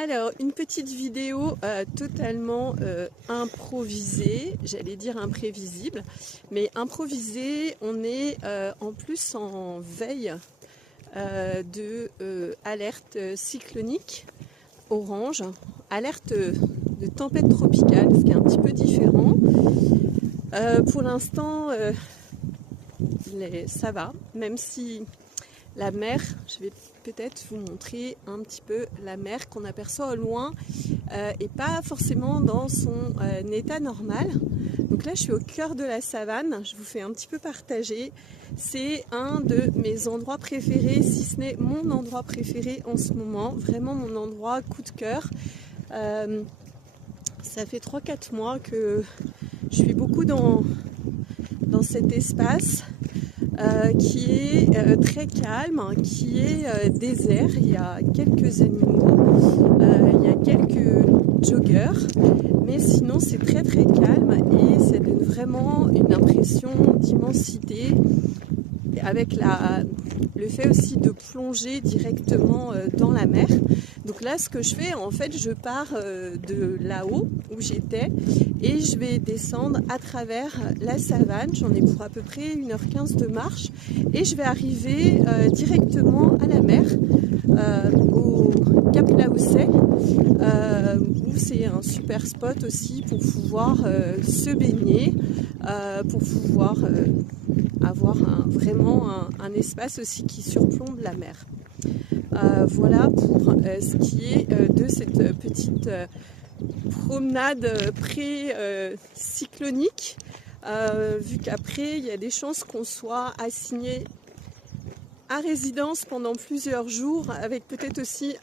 Alors, une petite vidéo totalement improvisée, j'allais dire imprévisible, mais improvisée, on est en plus en veille de alerte cyclonique orange, alerte de tempête tropicale, ce qui est un petit peu différent. Pour l'instant, ça va, même si la mer, je vais peut-être vous montrer un petit peu la mer qu'on aperçoit au loin et pas forcément dans son état normal. Donc là je suis au cœur de la savane, je vous fais un petit peu partager. C'est un de mes endroits préférés, si ce n'est mon endroit préféré en ce moment, vraiment mon endroit coup de cœur. Ça fait 3-4 mois que je suis beaucoup dans cet espace. Qui est très calme, qui est désert. Il y a quelques animaux, il y a quelques joggers, mais sinon c'est très très calme et ça donne vraiment une impression d'immensité avec le fait aussi de plonger directement dans la mer. Donc là ce que je fais, en fait je pars de là-haut où j'étais et je vais descendre à travers la savane. J'en ai pour à peu près 1h15 de marche et je vais arriver directement à la mer, au Cap Laousset, où c'est un super spot aussi pour pouvoir se baigner, pour pouvoir avoir vraiment un espace aussi qui surplombe la mer. Voilà pour ce qui est de cette petite promenade pré-cyclonique, vu qu'après il y a des chances qu'on soit assigné à résidence pendant plusieurs jours, avec peut-être aussi,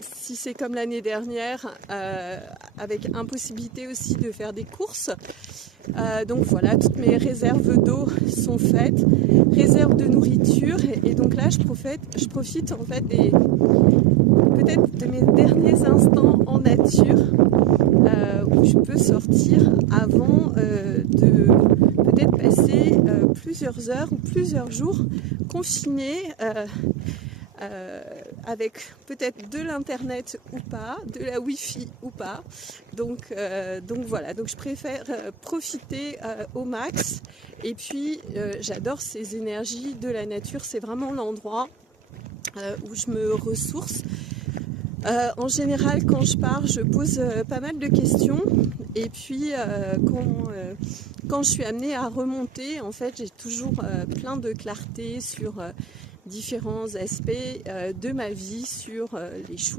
si c'est comme l'année dernière, avec impossibilité aussi de faire des courses. Donc voilà, toutes mes réserves d'eau sont faites, réserves de nourriture, et donc là je profite en fait peut-être de mes derniers instants en nature, où je peux sortir avant de peut-être passer plusieurs heures ou plusieurs jours confinés, avec peut-être de l'internet ou pas, de la wifi ou pas. Donc voilà, donc je préfère profiter au max. Et puis j'adore ces énergies de la nature, c'est vraiment l'endroit où je me ressource. En général, quand je pars, je pose pas mal de questions. Et puis, quand je suis amenée à remonter, en fait, j'ai toujours plein de clarté sur différents aspects de ma vie, sur les choix